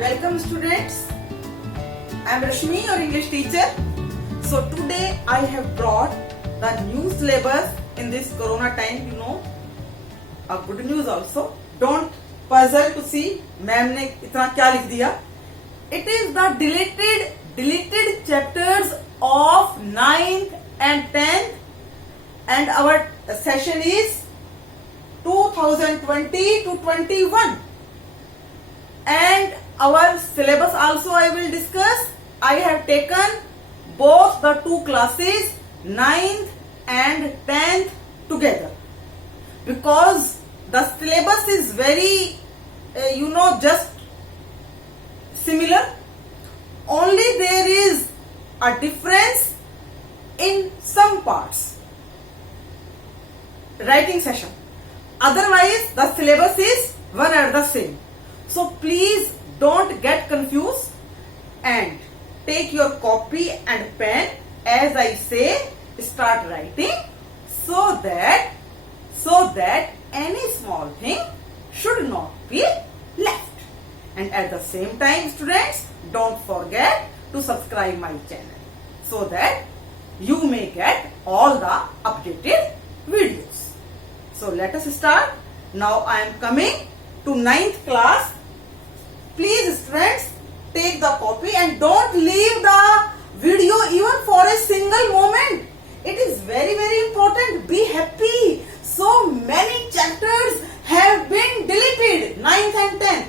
Welcome students. I am Rashmi, your English teacher. So today I have brought the new syllabus in this corona time, a good news also. Don't puzzle to see ma'am ने इतना क्या लिख दिया. It is the deleted chapters of 9th and 10th and our session is 2020 to 21. And our syllabus also I will discuss. I have taken both the two classes 9th and 10th together because the syllabus is very just similar, only there is a difference in some parts. Writing session, otherwise the syllabus is one and the same. So please don't get confused and take your copy and pen as I say, start writing so that any small thing should not be left. And at the same time, students, don't forget to subscribe my channel so that you may get all the updated videos. So let us start. Now I am coming to 9th class. Please students, take the copy and don't leave the video even for a single moment. It is very important. Be happy. So many chapters have been deleted, 9th and 10th.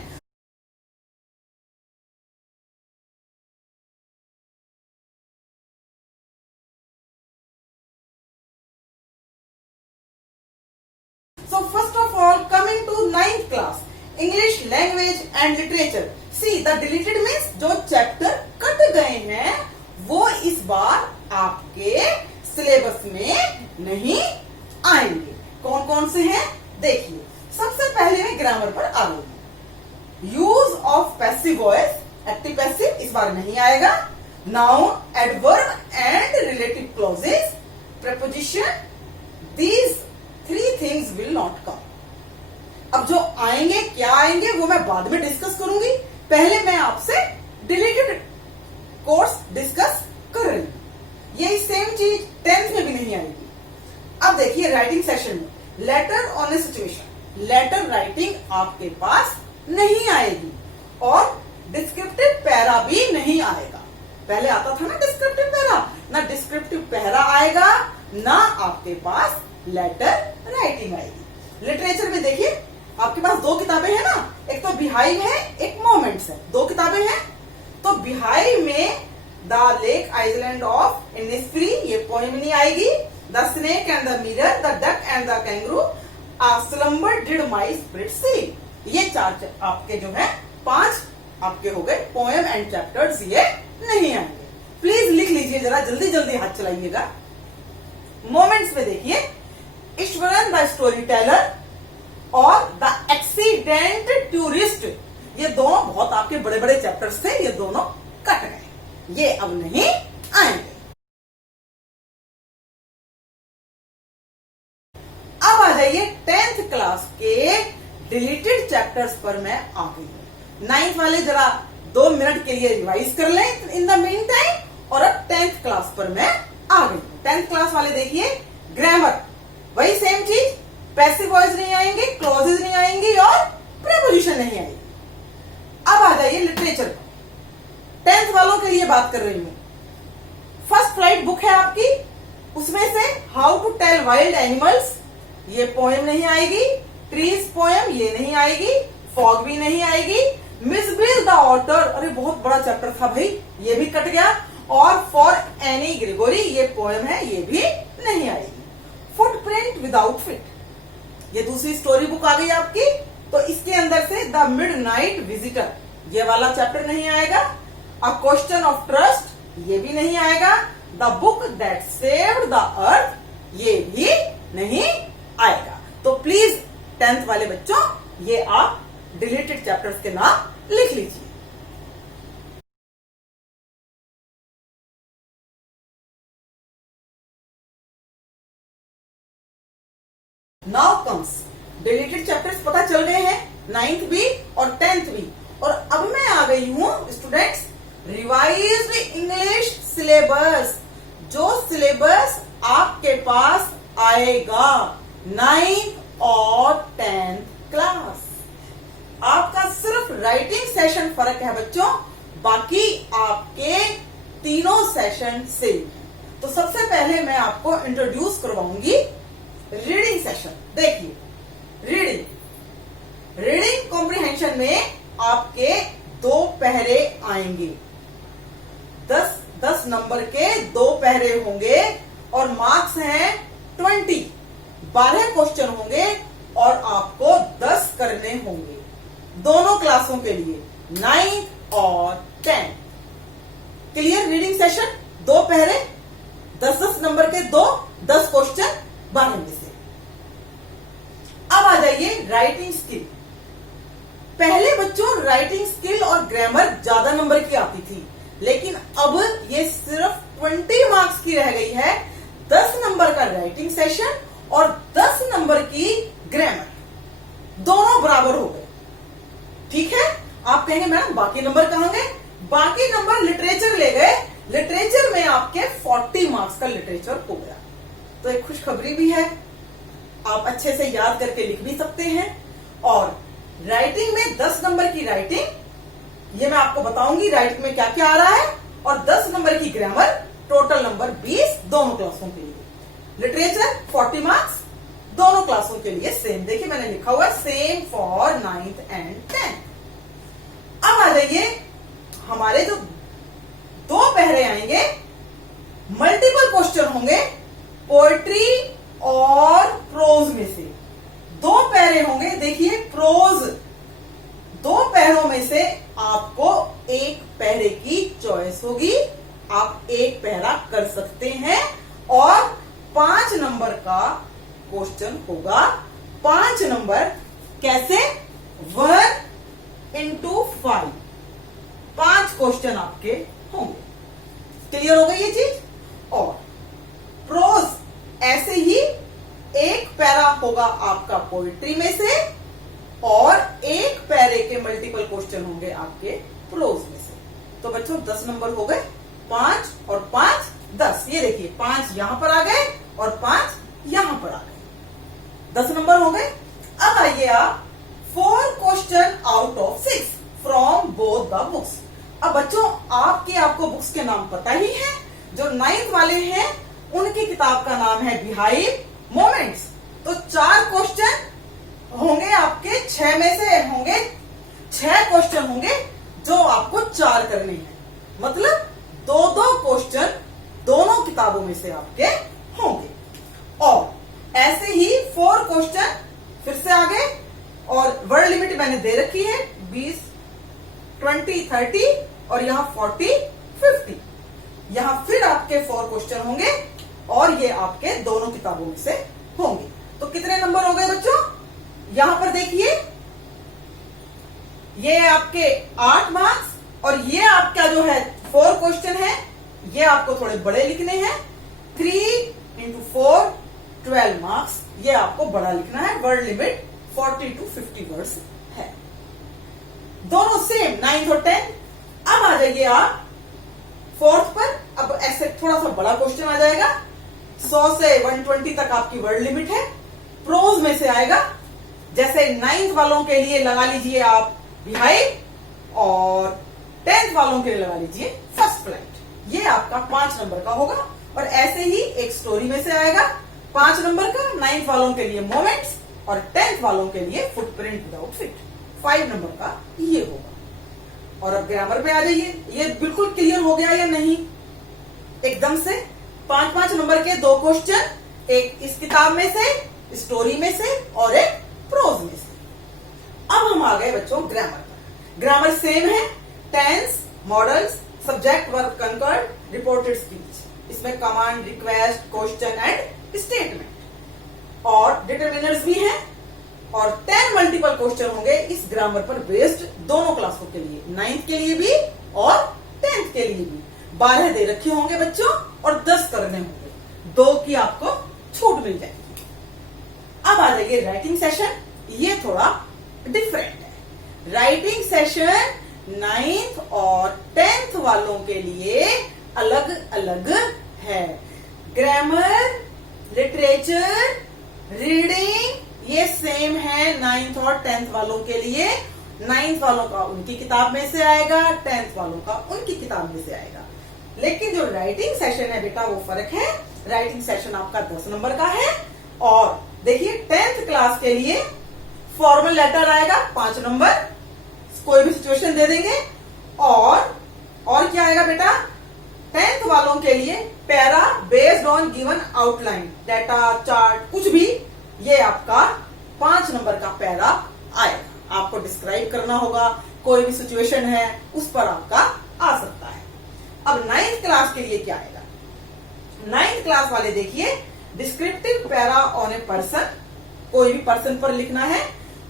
So first of all, coming to 9th class, English language and literature. See, the deleted means जो chapter cut गए हैं वो इस बार आपके syllabus में नहीं आएंगे. कौन कौन से हैं देखिए. सबसे पहले मैं ग्रामर पर आ गई. Use of passive voice, active passive इस बार नहीं आएगा. Noun, adverb and relative clauses, preposition, these 3 things will not come. अब जो आएंगे क्या आएंगे वो मैं बाद में डिस्कस करूंगी. पहले मैं आपसे डिलीटेड कोर्स डिस्कस कर रही हूं. यही सेम चीज 10th में भी नहीं आएगी. अब देखिए राइटिंग सेशन में letter on a situation, letter writing आपके पास नहीं आएगी और डिस्क्रिप्टिव पैरा भी नहीं आएगा. पहले आता था ना डिस्क्रिप्टिव पैरा, ना डिस्क्रिप्टिव पैरा आएगा ना आपके पास लेटर राइटिंग आएगी. लिटरेचर में देखिए आपके पास 2 किताबें हैं ना, एक तो बिहाइव है, एक मोमेंट्स है. 2 किताबें हैं. तो बिहाइव में the lake island of Innisfree ये पोएम नहीं आएगी. The snake and the mirror, the duck and the kangaroo, a slumber did my spirit see, ये 4 आपके जो है 5 आपके हो गए पोएम एंड चैप्टर्स, ये नहीं आएंगे. प्लीज लिख लीजिए, जरा जल्दी जल्दी हाथ चलाइएगा. मोमेंट्स में देखिए ईश्वरन द स्टोरी टेलर और द एक्सीडेंट टूरिस्ट, ये दोनों बहुत आपके बड़े बड़े चैप्टर्स थे, ये दोनों कट गए, ये अब नहीं आएंगे. अब आ जाइए 10th क्लास के डिलीटेड चैप्टर्स पर मैं आ गई हूं. 9th वाले जरा 2 मिनट के लिए रिवाइज कर लें इन द मीन टाइम, और अब 10th क्लास पर मैं आ गई हूं. 10th क्लास वाले देखिए ग्रामर, वही सेम चीज, पैसिव वॉइस नहीं आएंगे, क्लॉजेज नहीं आएंगी और प्रीपोजिशन नहीं आएगी. अब आ जाइए लिटरेचर पर. 10th वालों के लिए बात कर रही हूं. फर्स्ट फ्लाइट बुक है आपकी, उसमें से how to tell wild animals ये पोएम नहीं आएगी. ट्रीज पोएम ये नहीं आएगी. फॉग भी नहीं आएगी. मिस बिल द ऑटर, अरे बहुत बड़ा चैप्टर था भाई, ये भी कट गया. और फॉर एनी ग्रेगोरी ये पोएम है, ये भी नहीं आएगी. फुटप्रिंट विदाउट फिट ये दूसरी स्टोरी बुक आ गई आपकी, तो इसके अंदर से द मिडनाइट विजिटर ये वाला चैप्टर नहीं आएगा. अ क्वेश्चन ऑफ ट्रस्ट ये भी नहीं आएगा. The book that saved the earth ये भी नहीं आएगा. तो प्लीज 10th वाले बच्चों ये आप डिलीटेड चैप्टर्स के नाम लिख लीजिए. नाउ कम्स डिलीटेड चैप्टर्स पता चल गए हैं, 9th भी और 10th भी. और अब मैं आ गई हूं स्टूडेंट्स रिवाइज्ड इंग्लिश सिलेबस, जो सिलेबस आपके पास आएगा 9th और 10th क्लास। आपका सिर्फ राइटिंग सेशन फर्क है बच्चों, बाकी आपके तीनों सेशन सेम है। तो सबसे पहले मैं आपको इंट्रोड्यूस करवाऊंगी रीडिंग सेशन। देखिए रीडिंग कॉम्प्रिहेंशन में आपके 2 पहरे आएंगे, 10 नंबर के 2 पहरे होंगे और मार्क्स हैं 20, 12 क्वेश्चन होंगे और आपको 10 करने होंगे दोनों क्लासों के लिए, 9th और 10th। क्लियर? रीडिंग सेशन 2 पहरे, 10 नंबर के 10 क्वेश्चन 12 में से। अब आ जाइए राइटिंग स्किल। पहले बच्चों राइटिंग स्किल और ग्रामर ज्यादा नंबर की आती थी, लेकिन अब ये सिर्फ 20 मार्क्स की रह गई है। 10 नंबर का राइटिंग सेशन और 10 नंबर की ग्रामर, दोनों बराबर हो गए। ठीक है? आप कहेंगे मैडम बाकी नंबर कहां गए? बाकी नंबर लिटरेचर ले गए, लिटरेचर में आपके 40 मार्क्स का लिटरेचर हो गया। तो एक खुशखबरी भी है, आप अच्छे से याद करके लिख भी सकते हैं। और राइटिंग में 10 नंबर की राइटिंग, ये मैं आपको बताऊंगी राइटिंग में क्या क्या आ रहा है, और 10 नंबर की ग्रामर, टोटल नंबर 20 दोनों क्लासों के लिए। लिटरेचर 40 मार्क्स दोनों क्लासों के लिए सेम। देखिए मैंने लिखा हुआ है same for 9th and 10th। अब आ जाइए हमारे जो 2 पहरे आएंगे, मल्टीपल क्वेश्चन होंगे पोएट्री और प्रोज में से। 2 पहरे होंगे, देखिए प्रोज, 2 पहरों में से आपको एक पहरे की चॉइस होगी, आप एक पहरा कर सकते हैं और 5 नंबर का क्वेश्चन होगा। 5 नंबर कैसे? 1 into 5, 5 क्वेश्चन आपके होंगे। क्लियर हो गई ये चीज? और प्रोज ऐसे ही एक पैरा होगा आपका पोइट्री में से और एक पैरे के मल्टीपल क्वेश्चन होंगे आपके प्रोज में से। तो बच्चों 10 नंबर हो गए, 5 और 5 10। ये देखिए 5 यहां पर आ गए और 5 यहां पर आ गए, 10 नंबर हो गए। अब आइए आप 4 question out of 6 from both the books. अब बच्चों आपको बुक्स के नाम पता ही है, जो 9th वाले हैं उनकी किताब का नाम है बिहाइव मोमेंट्स। तो 4 क्वेश्चन होंगे आपके, 6 में से होंगे 6 क्वेश्चन होंगे जो आपको 4 करने हैं, मतलब 2-2 क्वेश्चन दोनों किताबों में से आपके होंगे। और ऐसे ही 4 क्वेश्चन फिर से आगे, और वर्ड लिमिट मैंने दे रखी है 20, 20, 30 और यहां 40, 50। यहां फिर आपके 4 क्वेश्चन होंगे और ये आपके दोनों किताबों में से होंगे। तो कितने नंबर हो गए बच्चों? यहां पर देखिए ये आपके 8 मार्क्स और ये आपका जो है 4 क्वेश्चन है, ये आपको थोड़े बड़े लिखने हैं। 3 into 4 12 मार्क्स, ये आपको बड़ा लिखना है। वर्ड लिमिट 40 to 50 वर्ड्स है। दोनों सेम 9th और 10th। अब आ जाइए आप 4th पर। अब ऐसे थोड़ा सा बड़ा क्वेश्चन आ जाएगा, 100 से 120 तक आपकी वर्ड लिमिट है। प्रोज में से आएगा, जैसे 9th वालों के लिए लगा लीजिए आप बिहाइव और 10th वालों के लिए लगा लीजिए फर्स्ट फ्लाइट। ये आपका 5 नंबर का होगा। और ऐसे ही एक स्टोरी में से आएगा 5 नंबर का, 9th वालों के लिए मोमेंट्स और 10th वालों के लिए फुटप्रिंट विदाउट फिट, 5 नंबर का ये होगा। और अब ग्रामर पे आ जाइए, ये बिल्कुल क्लियर हो गया या नहीं? एकदम से 5-5 नंबर के 2 क्वेश्चन, एक इस किताब में से, स्टोरी में से और एक प्रोज में से। अब हम आ गए बच्चों ग्रामर पर। ग्रामर सेम है, tense, modals, subject, verb, concord, reported speech. इसमें command, request, question and statement और डिटरमिनर्स भी हैं। और 10 मल्टीपल क्वेश्चन होंगे इस ग्रामर पर बेस्ड दोनों क्लासों के लिए, 9th के लिए भी और 10th के लिए भी। 12 दे रखे होंगे बच्चों और 10 करने होंगे, 2 की आपको छूट मिल जाएगी। अब आ जाइए राइटिंग सेशन, ये थोड़ा डिफरेंट है। राइटिंग सेशन 9th और 10th वालों के लिए अलग अलग है। ग्रामर, लिटरेचर, रीडिंग ये सेम है 9th और 10th वालों के लिए। 9th वालों का उनकी किताब में से आएगा, 10th वालों का उनकी किताब में से आएगा। लेकिन जो राइटिंग सेशन है बेटा वो फर्क है। राइटिंग सेशन आपका 10 नंबर का है और देखिए 10th क्लास के लिए फॉर्मल लेटर आएगा 5 नंबर, कोई भी सिचुएशन दे देंगे। और क्या आएगा बेटा 10th वालों के लिए para based on given outline, data chart कुछ भी, ये आपका 5 नंबर का पैरा आएगा। आपको डिस्क्राइब करना होगा, कोई भी सिचुएशन है उस पर आपका आ सकता है। अब 9th क्लास के लिए क्या आएगा? 9th क्लास वाले देखिए descriptive para on a person, कोई भी पर्सन पर लिखना है।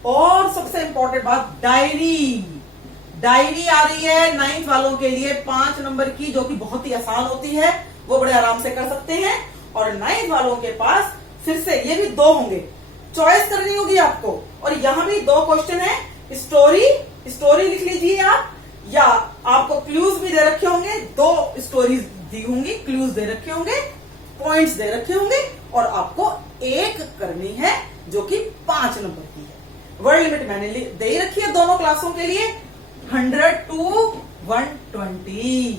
और सबसे इंपॉर्टेंट बात डायरी आ रही है 9th वालों के लिए 5 नंबर की, जो कि बहुत ही आसान होती है, वो बड़े आराम से कर सकते हैं। और 9th वालों के पास फिर से ये भी 2 होंगे, चॉइस करनी होगी आपको। और यहां भी 2 क्वेश्चन है, स्टोरी लिख लीजिए आप, या आपको क्लूज भी दे रखे होंगे, 2 स्टोरीज दी होंगी, क्लूज दे रखे होंगे, पॉइंट्स दे रखे होंगे, और आपको एक करनी है जो कि 5 नंबर की है। वर्ड लिमिट मैंने दे रखी है दोनों क्लासों के लिए 100 to 120,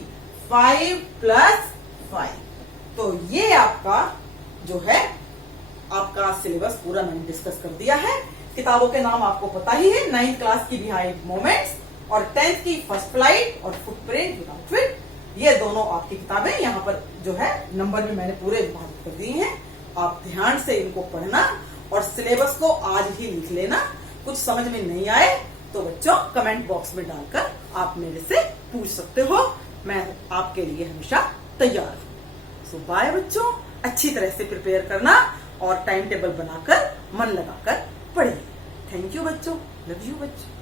5 + 5। तो ये आपका जो है आपका सिलेबस पूरा मैंने डिस्कस कर दिया है। किताबों के नाम आपको पता ही है, 9th क्लास की बिहाइंड मोमेंट्स और 10th की फर्स्ट फ्लाइट और फुटप्रिंट विदाउट फिट, ये दोनों आपकी किताबें यहाँ पर जो है नंबर में मैंने पूरे विभाजित कर दिए हैं। आप ध्यान से इनको पढ़ना और सिलेबस को आज ही लिख लेना। कुछ समझ में नहीं आए तो बच्चों कमेंट बॉक्स में डालकर आप मेरे से पूछ सकते हो, मैं आपके लिए हमेशा तैयार हूं। सो बाय बच्चों, अच्छी तरह से प्रिपेयर करना और टाइम टेबल बनाकर मन लगाकर पढ़िए। थैंक यू बच्चों, लव यू बच्चों।